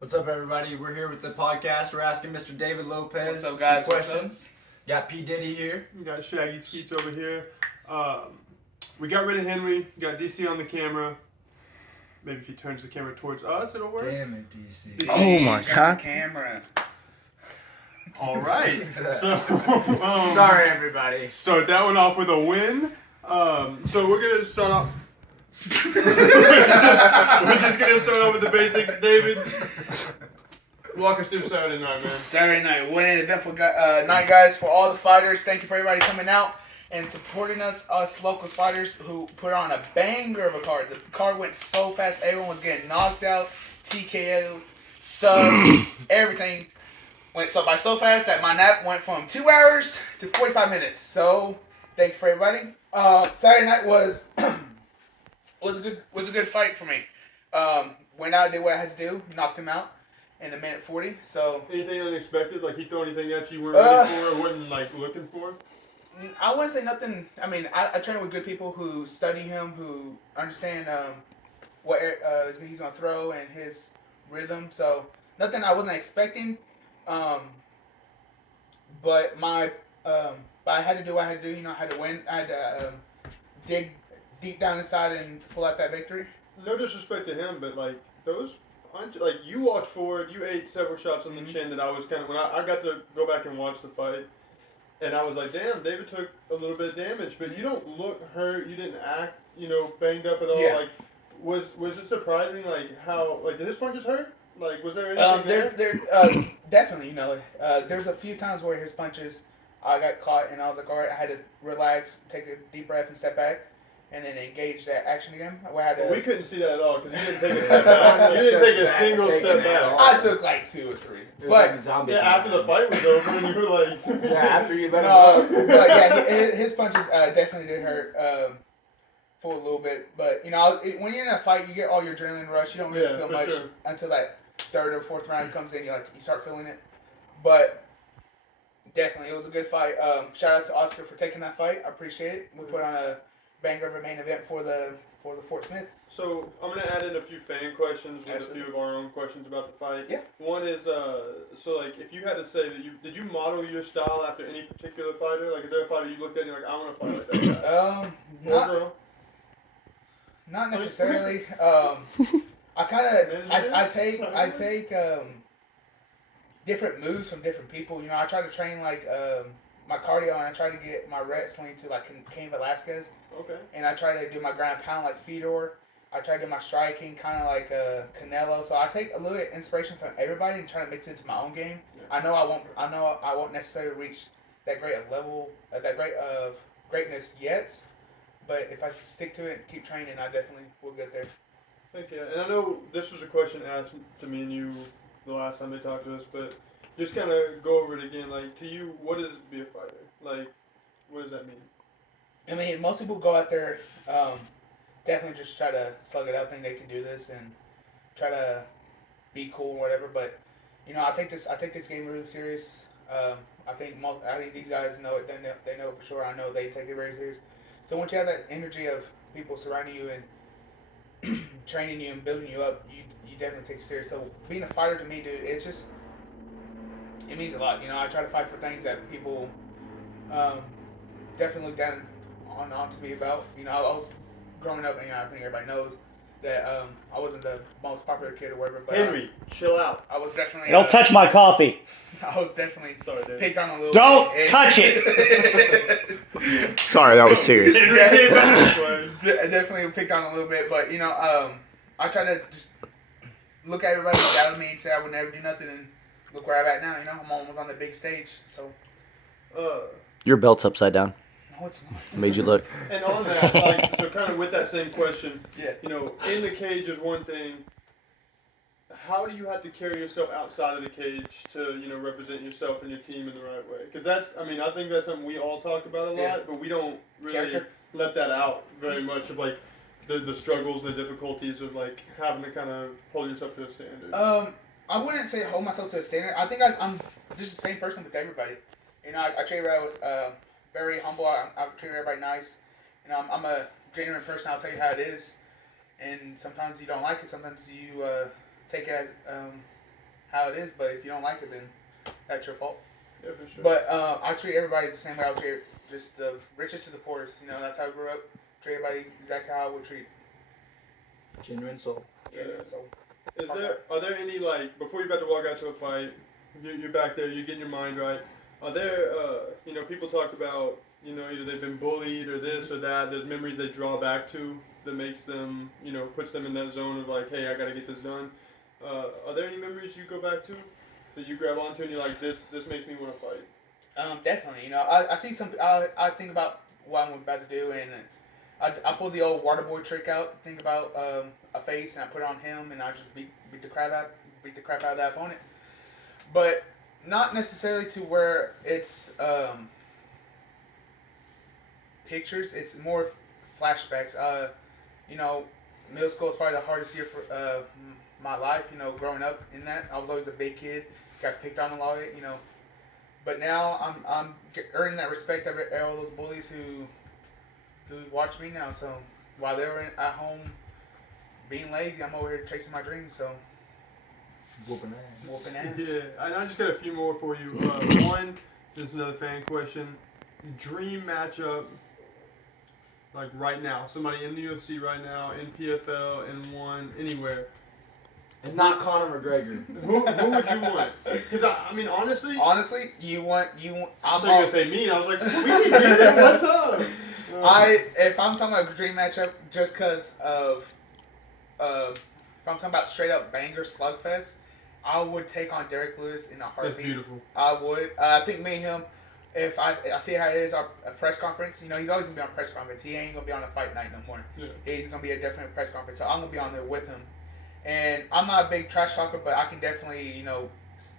What's up, everybody? We're here with the podcast. We're asking Mr. David Lopez What's up, guys? some questions. Got P. Diddy here. We got Shaggy Skeets over here. We got rid of Henry. We got DC on the camera. Maybe if he turns the camera towards us, it'll work. Damn it, DC. Oh my god. Camera. All right. So, Sorry, everybody. Start that one off with a win. So we're gonna start off. We're just gonna start off with the basics. David, walk us through Saturday night, man. Saturday night, winning eventful night, guys, for all the fighters. Thank you for everybody coming out and supporting us local fighters who put on a banger of a card. The card went so fast, everyone was getting knocked out, TKO, subs, everything went so fast that my nap went from 2 hours to 45 minutes. So thank you for everybody. Saturday night was was a good fight for me. Went out, did what I had to do, knocked him out in a minute 40. So Anything unexpected? Like he throw anything at you weren't ready for or wasn't like looking for? I wouldn't say nothing. I mean, I train with good people who study him, who understand what he's gonna throw and his rhythm. So nothing I wasn't expecting. But I had to do what I had to do. You know, I had to win. I had to dig deep down inside and pull out that victory. No disrespect to him, but like those punches, like you walked forward, you ate several shots on the chin that I was kind of when I got to go back and watch the fight. And I was like, damn, David took a little bit of damage, but you don't look hurt. You didn't act, banged up at all. Yeah. Like, was it surprising, like, how, like, did his punches hurt? Like, was there anything there? Definitely, there's a few times where his punches, I got caught, and I was like, all right, I had to relax, take a deep breath, and step back, and then engage that action again. Where I had to, We couldn't see that at all, because you didn't take a step back. You didn't take a single step back. I took like 2 or 3. It was But like a zombie. Yeah, after the fight was over, and you were like... Yeah, after you let him no, go. but yeah, his punches definitely did hurt for a little bit. But when you're in a fight, you get all your adrenaline rush. You don't really feel much until that 3rd or 4th round comes in. You start feeling it. But definitely, it was a good fight. Shout out to Oscar for taking that fight. I appreciate it. We put on a banger of a main event for the Fort Smith. So I'm gonna add in a few fan questions with a few of our own questions about the fight. Yeah. One is so like if you had to say that did you model your style after any particular fighter? Like is there a fighter you looked at and you're like I want to fight like that guy? Not necessarily. I kind of I take different moves from different people. I try to train like my cardio and I try to get my wrestling to like Cain Velasquez. Okay. And I try to do my ground pound like Fedor. I try to do my striking kind of like Canelo. So I take a little bit of inspiration from everybody and try to mix it into my own game. Yeah. I know I won't necessarily reach that great level, that great of greatness yet. But if I stick to it and keep training, I definitely will get there. Thank you. And I know this was a question asked to me and you the last time they talked to us, but just kind of go over it again. Like to you, what does it to be a fighter? Like, what does that mean? I mean, most people go out there, definitely just try to slug it out, think they can do this, and try to be cool and whatever. But I take this game really serious. I think these guys know it. They know it for sure. I know they take it very serious. So once you have that energy of people surrounding you and training you and building you up, you definitely take it serious. So being a fighter to me, dude, it means a lot. I try to fight for things that people definitely look down on to me about. I was growing up, and I think everybody knows that I wasn't the most popular kid or whatever. But Henry, chill out. I was definitely. Don't touch my coffee. I was definitely Sorry, picked on a little. Don't bit. touch it. Sorry, that was serious. Definitely picked on a little bit, but I try to just look at everybody who doubted me and say I would never do nothing, and look where I'm at now. I'm almost on the big stage, so. Your belt's upside down. No, it's not. Made you look. And on that, like, so kind of with that same question, Yeah. In the cage is one thing. How do you have to carry yourself outside of the cage to, represent yourself and your team in the right way? Because I think that's something we all talk about a lot, Yeah. but we don't really Character. let that out very much of, like, the struggles and the difficulties of, like, having to kind of hold yourself to a standard. I wouldn't say hold myself to a standard. I think I'm just the same person with everybody. I treat everybody with very humble. I treat everybody nice. I'm a genuine person. I'll tell you how it is. And sometimes you don't like it. Sometimes you take it as how it is. But if you don't like it, then that's your fault. Yeah, for sure. But I treat everybody the same way I would treat just the richest to the poorest. You know, that's how I grew up. Treat everybody exactly how I would treat. Genuine soul. Yeah. So Are there any, like, before you're about to walk out to a fight, you're back there, you're getting your mind right, are there, people talk about, either they've been bullied or this or that, there's memories they draw back to that makes them, puts them in that zone of like, hey, I gotta get this done. Are there any memories you go back to that you grab onto and you're like, this makes me want to fight? Definitely. I see some. I think about what I'm about to do, and I pull the old water boy trick out. Think about a face, and I put it on him, and I just beat the crap out of that opponent. But not necessarily to where it's pictures. It's more flashbacks. Middle school is probably the hardest year for my life. Growing up in that, I was always a big kid. Got picked on a lot. But now I'm earning that respect of all those bullies who watch me now. So while they were at home being lazy, I'm over here chasing my dreams. So Whooping ass. Yeah, and I just got a few more for you. One, this is another fan question. Dream matchup, like right now. Somebody in the UFC right now, in PFL, in one, anywhere. And not Conor McGregor. Who would you want? Because I mean, honestly, you want. I thought you were gonna say me. I was like, we can do that. What's up? If I'm talking about a dream matchup, just because of, if I'm talking about straight up banger slugfest, I would take on Derek Lewis in a heartbeat. That's beautiful. I would. I think me and him, if I see how it is, our press conference. He's always gonna be on a press conference. He ain't gonna be on a fight night no more. Yeah. He's gonna be a definite press conference. So I'm gonna be on there with him. And I'm not a big trash talker, but I can definitely,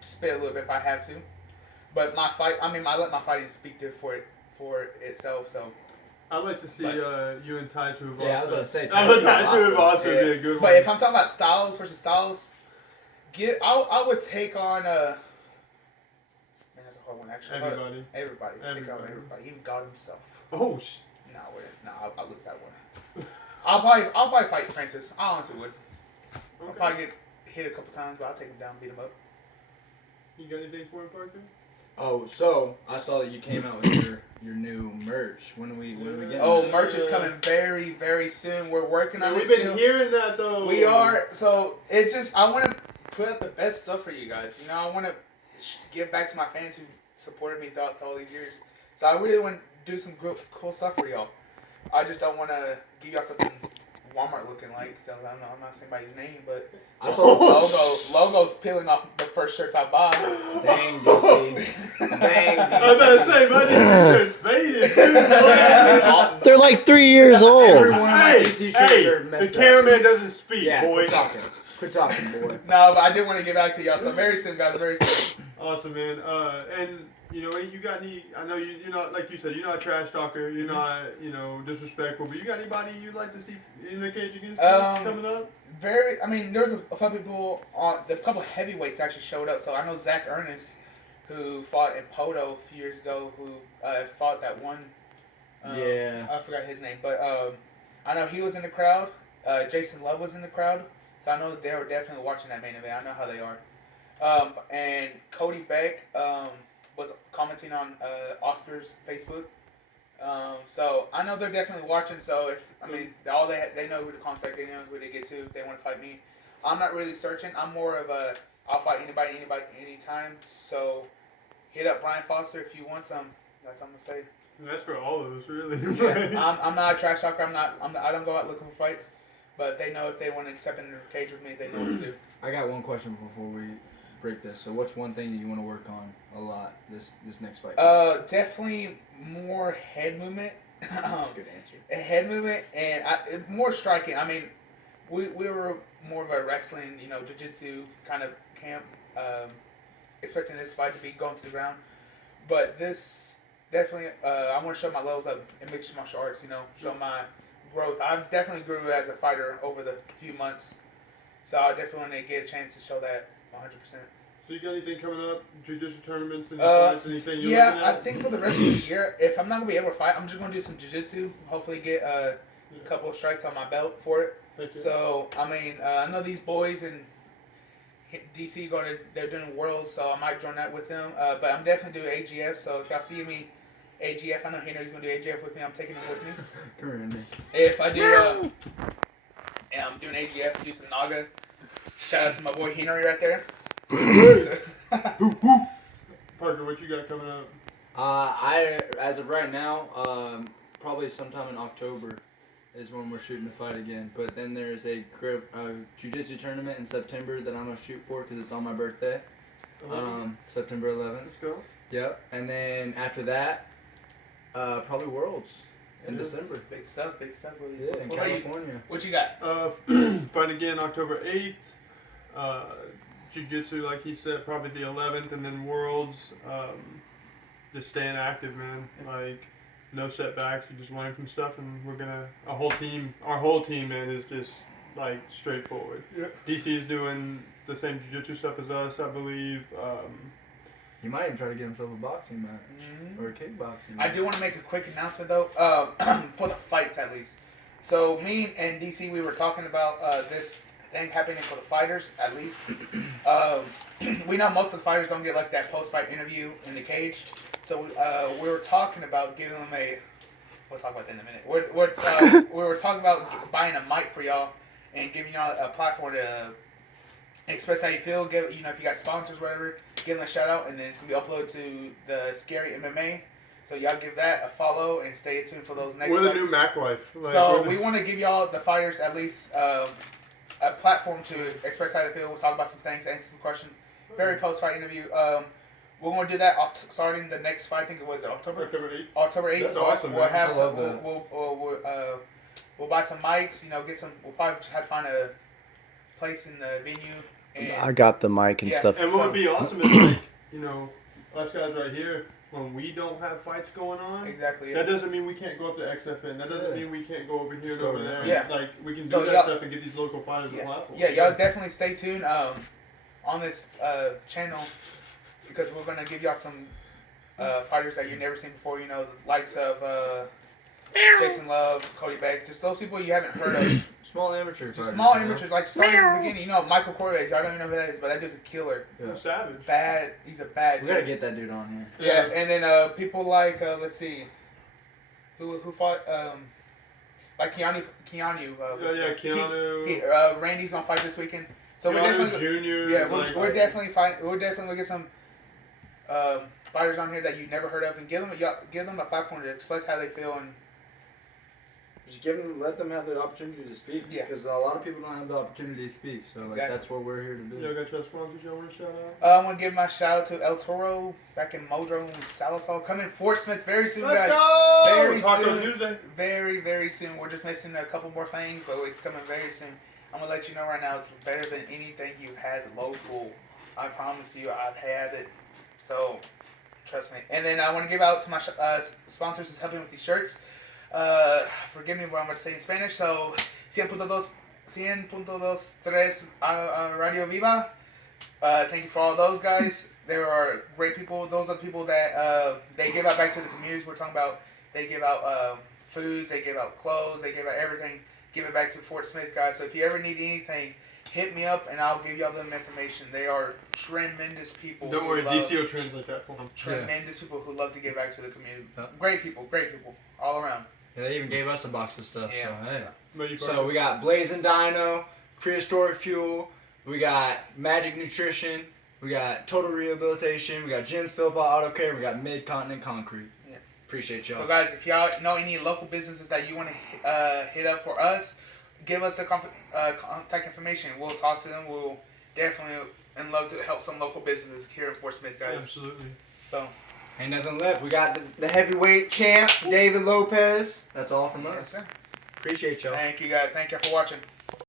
spit a little bit if I have to. But I let my fighting speak for itself. So I'd like to see you and Tai Tuivasa. Yeah, I was gonna say Tai Tuivasa would be a good one. But if I'm talking about styles versus styles, I would take on man, that's a hard one actually. Everybody. Take on everybody. Even God himself. Oh I'll lose that one. I'll probably fight Francis. I honestly would. Okay. I'll probably get hit a couple times, but I'll take him down, beat him up. You got anything for him, Parker? Oh, so I saw that you came out with your new merch. When are we getting? Oh, merch is coming very, very soon. We're working on it. We've been hearing that though. We are. So it's just I want to put out the best stuff for you guys. I want to give back to my fans who supported me throughout all these years. So I really want to do some cool stuff for y'all. I just don't want to give y'all something Walmart looking like. Cause I'm not saying anybody's name, but I saw logo's peeling off the first shirts I bought. Dang, DC. Dang, DC. I was about to say, my t-shirt's faded too. They're like 3 years old. Every one of my DC shirts are The messed up. cameraman doesn't speak, Yeah, boy. Quit talking, boy. No, but I did want to get back to y'all. So very soon, guys. Very soon. Awesome, man. And you got any? I know you're not, like you said, you're not a trash talker. You're not, disrespectful. But you got anybody you'd like to see in the cage against coming up? There's a couple people a couple heavyweights actually showed up. So I know Zach Ernest, who fought in Poto a few years ago, who fought that one. Yeah. I forgot his name, but I know he was in the crowd. Jason Love was in the crowd, so I know that they were definitely watching that main event. I know how they are. And Cody Beck was commenting on Oscar's Facebook. So I know they're definitely watching. So they know who to contact. They know who to get to if they want to fight me. I'm not really searching. I'm more of a I'll fight anybody, anytime. So hit up Brian Foster if you want some. That's what I'm gonna say. That's for all of us, really. Yeah, I'm not a trash talker. I don't go out looking for fights. But they know if they want to accept in the cage with me, they know what to do. I got one question before we break this. So what's one thing that you want to work on a lot this next fight? Definitely more head movement. Good answer. Head movement and more striking. I mean, we were more of a wrestling, jiu-jitsu kind of camp, expecting this fight to be going to the ground. But this definitely, I want to show my levels up in mixed martial arts. Show my growth. I've definitely grew as a fighter over the few months, so I definitely want to get a chance to show that 100%. So you got anything coming up? Jiu-jitsu tournaments? Anything you're looking at? I think for the rest of the year, if I'm not gonna be able to fight, I'm just gonna do some jiu-jitsu. Hopefully, get a couple of strikes on my belt for it. Thank you. So I know these boys, and DC they're doing Worlds, so I might join that with them. But I'm definitely doing AGF. So if y'all see me AGF, I know Henry's gonna do AGF with me. I'm taking him with me. Come here, Andy. If I do, yeah, I'm doing AGF. Do some Naga. Shout out to my boy Henry right there. Parker, what you got coming up? As of right now, probably sometime in October is when we're shooting to fight again. But then there's a jiu-jitsu tournament in September that I'm gonna shoot for because it's on my birthday. September 11th. Let's go. Yep. And then after that, probably Worlds in December. Big stuff. Yeah, in California. What you got? Fight again October 8th. Jiu-jitsu, like he said, probably the 11th, and then Worlds. Just staying active, man. Like, no setbacks. We just learn from stuff, and we're gonna. Our whole team, man, is just like straightforward. Yeah. DC is doing the same jiu-jitsu stuff as us, I believe. He might even try to get himself a boxing match or a kickboxing match. I do want to make a quick announcement though, for the fights at least. So me and DC, we were talking about this thing happening for the fighters at least. We know most of the fighters don't get like that post-fight interview in the cage, so we were talking about giving them a. We'll talk about that in a minute. We were talking about buying a mic for y'all and giving y'all a platform to express how you feel. Give if you got sponsors, whatever, give them a shout out, and then it's gonna be uploaded to the Scary MMA. So y'all give that a follow and stay tuned for those next. We're the fights. new Mac Life. Like, So we want to give y'all the fighters at least a platform to express how they feel. We'll talk about some things, answer some questions. Very post-fight interview. We're going to do that starting the next fight. I think it was October 8th. October 8th. That's awesome, We'll man. have I some. love We'll buy some mics. Get some. We'll probably have to find a place in the venue. And I got the mic and stuff. And what would be awesome is us guys right here. When we don't have fights going on, exactly. Yeah. That doesn't mean we can't go up to XFN. That doesn't mean we can't go over here and over there. Yeah. Like, we can do So that stuff and get these local fighters a platform. Yeah, y'all definitely stay tuned on this channel because we're going to give y'all some fighters that you've never seen before. The likes of Jason Love, Cody Beck, just those people you haven't heard of. Small amateur fighters. Small amateurs, like starting at the beginning. Michael Corvette, y'all don't even know who that is, but that dude's a killer. Yeah. Savage. He's a bad We gotta get that dude on here. Yeah, and then people like let's see, who fought like Keanu. Keanu. Randy's gonna fight this weekend, so Keanu we're definitely Jr. Yeah, we're definitely fighting. We're definitely gonna get some fighters on here that you never heard of, and give them a platform to express how they feel and. Just let them have the opportunity to speak. Yeah. Because a lot of people don't have the opportunity to speak. So Exactly. that's what we're here to do. Y'all got your sponsors y'all want to shout out? I want to give my shout out to El Toro back in Modro and Sallisaw. Coming Fort Smith very soon, Let's guys. go! Very Taco soon. Tuesday. Very, very soon. We're just missing a couple more things, but it's coming very soon. I'm going to let you know right now, it's better than anything you had local. I promise you, I've had it. So, trust me. And then I want to give out to my sponsors who's helping with these shirts. Forgive me what I'm going to say in Spanish. So, 100.23 Radio Viva. Thank you for all those guys. There are great people. Those are the people that they give out back to the communities we're talking about. They give out foods, they give out clothes, they give out everything. Give it back to Fort Smith, guys. So if you ever need anything, hit me up and I'll give y'all them information. They are tremendous people. Don't worry, DC will translate that for them. Tremendous people who love to give back to the community. Yep. Great people, all around. Yeah, they even gave us a box of stuff. Yeah. So, hey. So So we got Blazing Dino, Prehistoric Fuel, we got Magic Nutrition, we got Total Rehabilitation, we got Jim's Philpott Auto Care, we got Mid-Continent Concrete. Yeah. Appreciate y'all. So guys, if y'all know any local businesses that you want to hit up for us, give us the contact information. We'll talk to them. We'll definitely and love to help some local businesses here in Fort Smith, guys. absolutely. So Ain't nothing left. We got the heavyweight champ, David Lopez. That's all from us. Yes, sir. Appreciate y'all. Thank you guys. Thank you for watching.